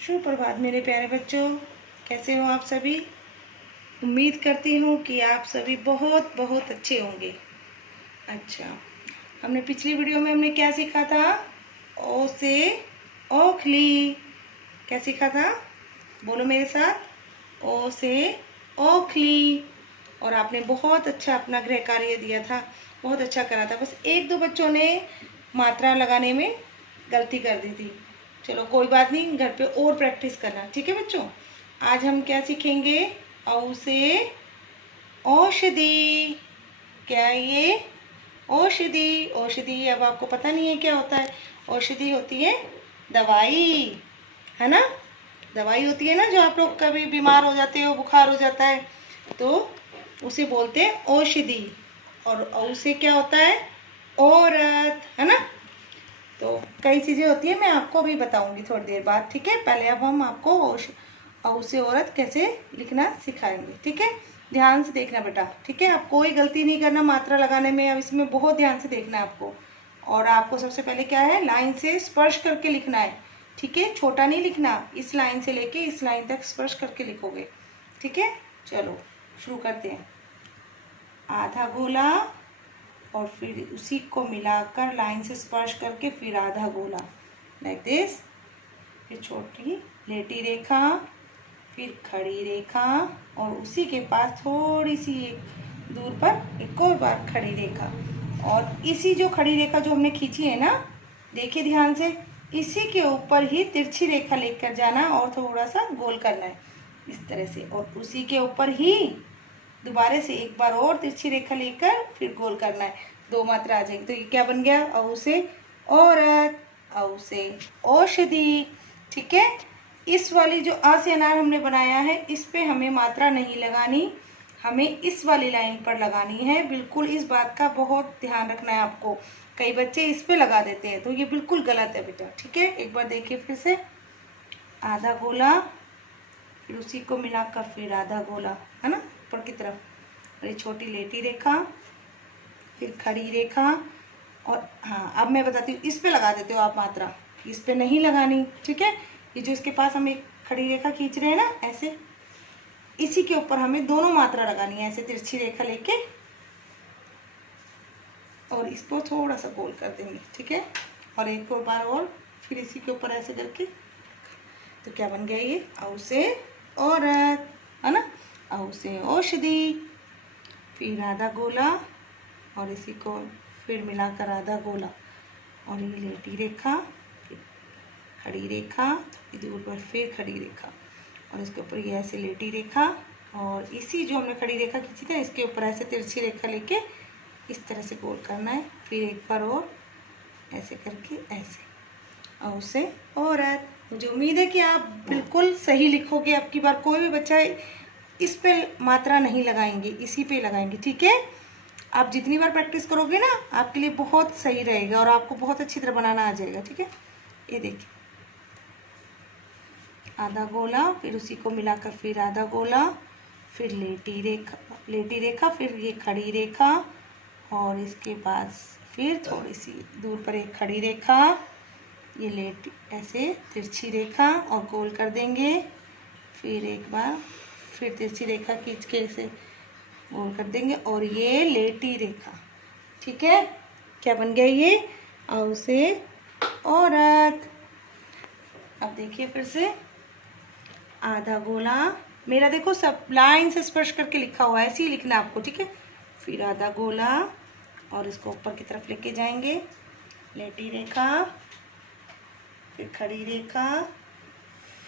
सुप्रभात मेरे प्यारे बच्चों, कैसे हो आप सभी। उम्मीद करती हूँ कि आप सभी बहुत बहुत अच्छे होंगे। अच्छा, हमने पिछली वीडियो में हमने क्या सीखा था? ओ से ओखली। क्या सीखा था? बोलो मेरे साथ, ओ से ओखली। और आपने बहुत अच्छा अपना गृह कार्य दिया था, बहुत अच्छा करा था। बस एक दो बच्चों ने मात्रा लगाने में गलती कर दी थी। चलो कोई बात नहीं, घर पे और प्रैक्टिस करना, ठीक है बच्चों। आज हम क्या सीखेंगे? औ से औषधि। क्या है ये? औषधि। औषधि अब आपको पता नहीं है क्या होता है? औषधि होती है दवाई, है ना। दवाई होती है ना, जो आप लोग कभी बीमार हो जाते हो, बुखार हो जाता है तो उसे बोलते हैं औषधि। और औ से क्या होता है? औरत, है ना। तो कई चीज़ें होती है, मैं आपको अभी बताऊंगी थोड़ी देर बाद, ठीक है। पहले अब हम आपको औ से औरत कैसे लिखना सिखाएंगे, ठीक है। ध्यान से देखना बेटा, ठीक है। आप कोई गलती नहीं करना मात्रा लगाने में, अब इसमें बहुत ध्यान से देखना है आपको। और आपको सबसे पहले क्या है, लाइन से स्पर्श करके लिखना है, ठीक है। छोटा नहीं लिखना, इस लाइन से लेके इस लाइन तक स्पर्श करके लिखोगे, ठीक है। चलो शुरू करते हैं। आधा गोला और फिर उसी को मिलाकर लाइन से स्पर्श करके फिर आधा गोला, लाइक दिस। फिर छोटी लेटी रेखा, फिर खड़ी रेखा, और उसी के पास थोड़ी सी एक दूर पर एक और बार खड़ी रेखा। और इसी जो खड़ी रेखा जो हमने खींची है ना, देखिए ध्यान से, इसी के ऊपर ही तिरछी रेखा लेकर जाना और थोड़ा सा गोल करना है इस तरह से। और उसी के ऊपर ही दोबारा से एक बार और तिरछी रेखा लेकर फिर गोल करना है, दो मात्रा आ जाएगी। तो ये क्या बन गया? औ से औरत, औ से औषधि, ठीक है। इस वाली जो आ से अनार हमने बनाया है, इस पे हमें मात्रा नहीं लगानी, हमें इस वाली लाइन पर लगानी है। बिल्कुल इस बात का बहुत ध्यान रखना है आपको। कई बच्चे इस पे लगा देते हैं, तो ये बिल्कुल गलत है बेटा, ठीक है। एक बार देखिए फिर से, आधा गोला, फिर उसी को मिलाकर फिर आधा गोला, है ना, ऊपर की तरफ। और ये छोटी लेटी रेखा, फिर खड़ी रेखा। और हाँ, अब मैं बताती हूँ, इस पे लगा देते हो आप मात्रा, इस पे नहीं लगानी, ठीक है। ये जो इसके पास हम एक खड़ी रेखा खींच रहे हैं ना, ऐसे इसी के ऊपर हमें दोनों मात्रा लगानी है, ऐसे तिरछी रेखा लेके, और इसको थोड़ा सा गोल कर देंगे, ठीक है। और एक और बार और फिर इसी के ऊपर ऐसे करके, तो क्या बन गया ये? औ से औरत, है ना। औ से औषधि, फिर आधा गोला और इसी को फिर मिलाकर आधा गोला, और ये लेटी रेखा, फिर खड़ी रेखा, थोड़ी दूर पर फिर खड़ी रेखा, और इसके ऊपर ये ऐसे लेटी रेखा, और इसी जो हमने खड़ी रेखा खींची थी इसके ऊपर ऐसे तिरछी रेखा लेके इस तरह से गोल करना है। फिर एक बार और ऐसे करके ऐसे, औ से औरत। मुझे उम्मीद है कि आप बिल्कुल सही लिखोगे। अब की बार कोई भी बच्चा इस पे मात्रा नहीं लगाएंगे, इसी पे लगाएंगे, ठीक है। आप जितनी बार प्रैक्टिस करोगे ना, आपके लिए बहुत सही रहेगा और आपको बहुत अच्छी तरह बनाना आ जाएगा, ठीक है। ये देखिए, आधा गोला, फिर उसी को मिलाकर फिर आधा गोला, फिर लेटी रेखा, फिर ये खड़ी रेखा, और इसके पास फिर थोड़ी सी दूर पर एक खड़ी रेखा, ये लेटी ऐसे तिरछी रेखा और गोल कर देंगे। फिर एक बार फिर तिरछी रेखा खींच के ऐसे गोल कर देंगे, और ये लेटी रेखा, ठीक है। क्या बन गया ये? औ से औरत। अब देखिए फिर से, आधा गोला, मेरा देखो सब लाइन से स्पर्श करके लिखा हुआ है, ऐसे ही लिखना है आपको, ठीक है। फिर आधा गोला और इसको ऊपर की तरफ लेके जाएंगे, लेटी रेखा, फिर खड़ी रेखा,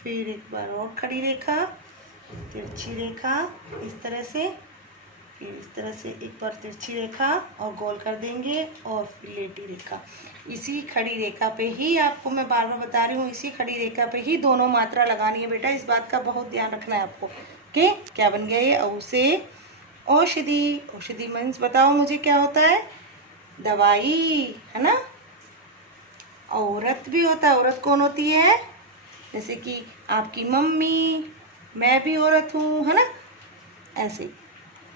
फिर एक बार और खड़ी रेखा, तिरछी रेखा इस तरह से, फिर इस तरह से एक बार तिरछी रेखा और गोल कर देंगे, और फिर लेटी रेखा। इसी खड़ी रेखा पे ही, आपको मैं बार बार बता रही हूँ, इसी खड़ी रेखा पे ही दोनों मात्रा लगानी है बेटा, इस बात का बहुत ध्यान रखना है आपको। ओके, क्या बन गया ये? औ से औषधि। औषधि मीन्स बताओ मुझे क्या होता है? दवाई, है ना। औरत भी होता है, औरत कौन होती है? जैसे कि आपकी मम्मी, मैं भी औरत हूँ, है ना। ऐसे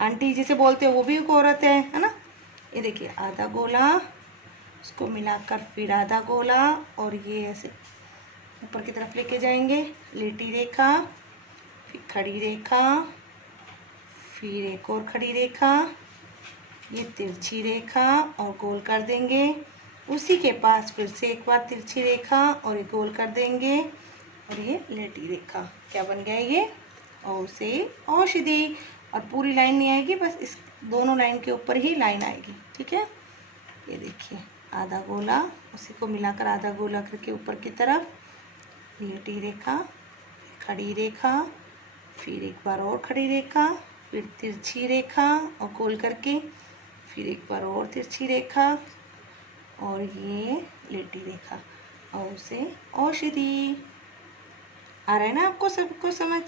आंटी जिसे बोलते हो वो भी एक औरत है ना। ये देखिए, आधा गोला, उसको मिलाकर फिर आधा गोला, और ये ऐसे ऊपर की तरफ लेके जाएंगे, लेटी रेखा, फिर खड़ी रेखा, फिर एक और खड़ी रेखा, ये तिरछी रेखा और गोल कर देंगे। उसी के पास फिर से एक बार तिरछी रेखा और एक गोल कर देंगे और ये लेटी रेखा। क्या बन गया ये? औ से औषधि। और पूरी लाइन नहीं आएगी, बस इस दोनों लाइन के ऊपर ही लाइन आएगी। ठीक है, ये देखिए आधा गोला, उसी को मिलाकर आधा गोला करके ऊपर की तरफ, लेटी रेखा, खड़ी रेखा, फिर एक बार और खड़ी रेखा, फिर तिरछी रेखा और गोल करके, फिर एक बार और तिरछी रेखा और ये लेटी रेखा। और से औषधि। आ रहा है ना आपको सबको समझ?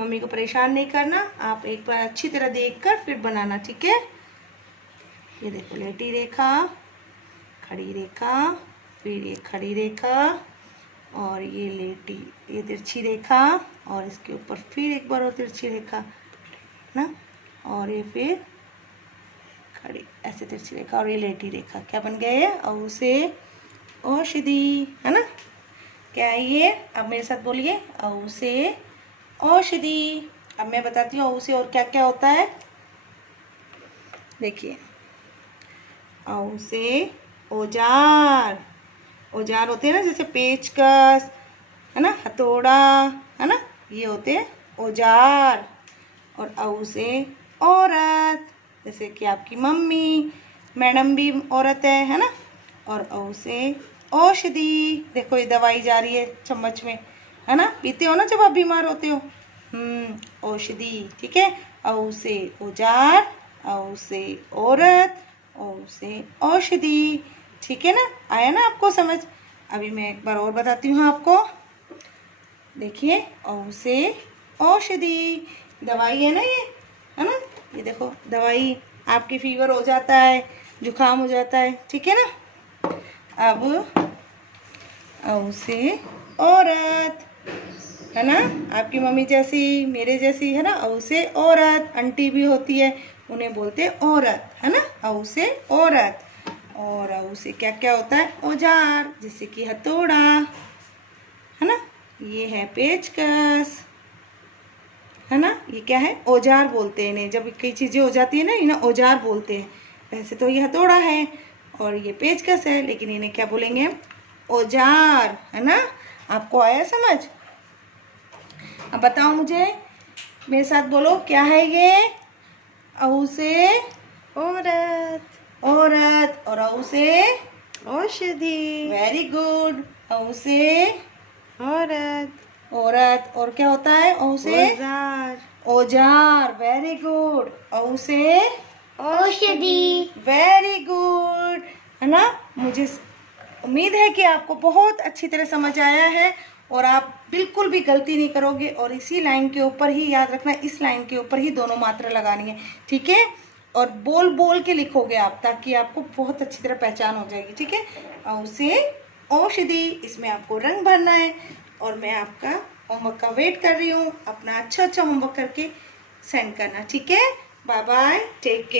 मम्मी को परेशान नहीं करना, आप एक बार अच्छी तरह देखकर फिर बनाना। ठीक है, ये देखो लेटी रेखा, खड़ी रेखा, फिर ये खड़ी रेखा और ये लेटी, ये तिरछी रेखा और इसके ऊपर फिर एक बार और तिरछी रेखा ना, और ये फिर खड़ी, ऐसे तिरछी रेखा और ये लेटी रेखा। क्या बन गया ये? औ से औषधि, है ना? क्या है ये? अब मेरे साथ बोलिए, औ से औषधि। अब मैं बताती हूँ औ से और क्या क्या होता है। देखिए, औ से औजार। औजार होते हैं ना, जैसे पेचकस, है ना, हथौड़ा, है ना, ये होते हैं औजार। और औ से औरत, जैसे कि आपकी मम्मी, मैडम भी औरत है ना। और औ से औषधि, देखो ये दवाई जा रही है चम्मच में, है ना, पीते हो ना जब आप बीमार होते हो। औषधि। ठीक है, औ से औजार, औ से औरत, औ से औषधि। ठीक है ना, आया ना आपको समझ? अभी मैं एक बार और बताती हूँ आपको। देखिए, औ से औषधि, दवाई है ना ये, है ना, ये देखो दवाई, आपकी फीवर हो जाता है, जुकाम हो जाता है। ठीक है ना। अब औ से औरत, है ना, आपकी मम्मी जैसी, मेरे जैसी, है ना। औ से औरत, आंटी भी होती है, उन्हें बोलते औरत, है ना। औ से औरत। और औ से क्या क्या होता है? औजार, जैसे कि हथौड़ा, है ना, ये है पेचकस, है ना। ये क्या है? औजार बोलते हैं इन्हें, जब कई चीज़ें हो जाती है ना, इन्हें औजार बोलते हैं। वैसे तो ये हथौड़ा है और ये पेचकस है, लेकिन इन्हें क्या बोलेंगे? औजार, है ना। आपको आया समझ? अब बताओ मुझे, मेरे साथ बोलो, क्या है ये? औ से औरत, औरत। और औ से औषधि, वेरी गुड। औ से औरत, औरत। और क्या होता है औ से? औजार, औजार, वेरी गुड। औ से औषधि। वेरी गुड, है ना। मुझे उम्मीद है कि आपको बहुत अच्छी तरह समझ आया है और आप बिल्कुल भी गलती नहीं करोगे। और इसी लाइन के ऊपर ही, याद रखना, इस लाइन के ऊपर ही दोनों मात्रा लगानी है। ठीक है, और बोल बोल के लिखोगे आप, ताकि आपको बहुत अच्छी तरह पहचान हो जाएगी। ठीक है, औ से औषधि, इसमें आपको रंग भरना है और मैं आपका होमवर्क का वेट कर रही हूँ। अपना अच्छा होमवर्क करके सेंड करना। ठीक है, बाय बाय, टेक केयर।